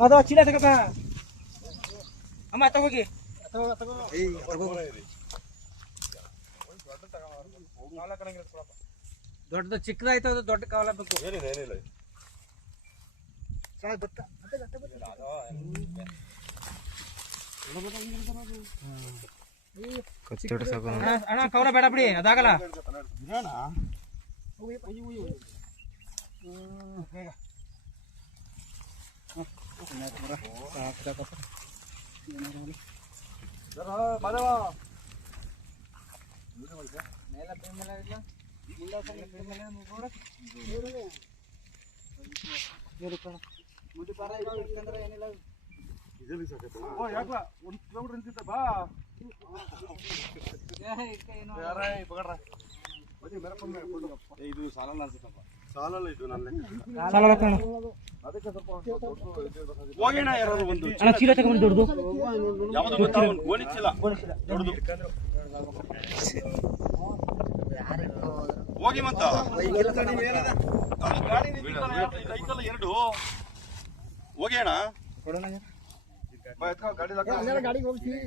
ಅದು ಚೀಲ ತಗೋಪ ಅಮ್ಮ ತಗೋಗಿ ದೊಡ್ಡದು ಚಿಕ್ಕದಾಯ್ತು ಅದು ದೊಡ್ಡ ಕಾವಲ ಬೇಕು ಅಣ್ಣ ಕವಲ ಬೇಡ ಬಿಡಿ ಅದಾಗಲ್ಲ ಇದು ಸಾಲಲ್ಲ ಅನ್ಸುತ್ತಪ್ಪ ಸಾಲಲ್ಲ ಇದು ನನ್ನ ಹೋಗೋಣ ಯಾರು ಒಂದು ಚೀಲ ತಗೊಂಡು ದೊಡ್ಡದು ಯಾವುದು ಗೊತ್ತಾ ಗೋಣಿ ಚೀಲ ದೊಡ್ಡದು ಹೋಗಿ ಮತ್ತ ಗಾಡಿ ಕೈಕಲ್ಲ ಎರಡು ಹೋಗಿ ಅಣ್ಣ ಗಾಡಿ ಹೋಗ್ತೀವಿ